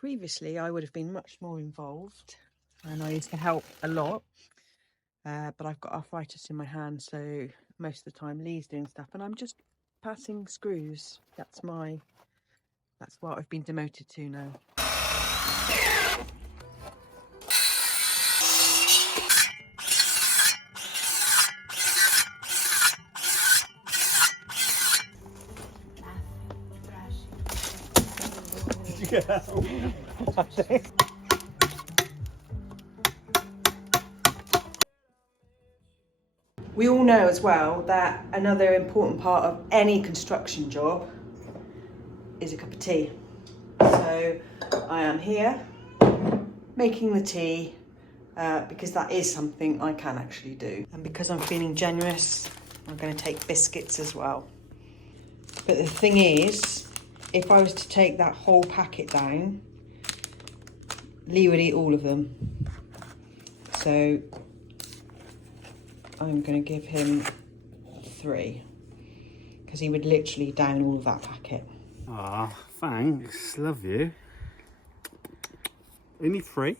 Previously, I would have been much more involved and I used to help a lot. But I've got arthritis in my hand, so most of the time Lee's doing stuff and I'm just passing screws. That's what I've been demoted to now. We all know as well that another important part of any construction job is a cup of tea. So I am here making the tea because that is something I can actually do. And because I'm feeling generous, I'm going to take biscuits as well. But the thing is, if I was to take that whole packet down, Lee would eat all of them. So I'm going to give him 3 because he would literally down all of that packet. Ah, thanks. Love you. Only 3?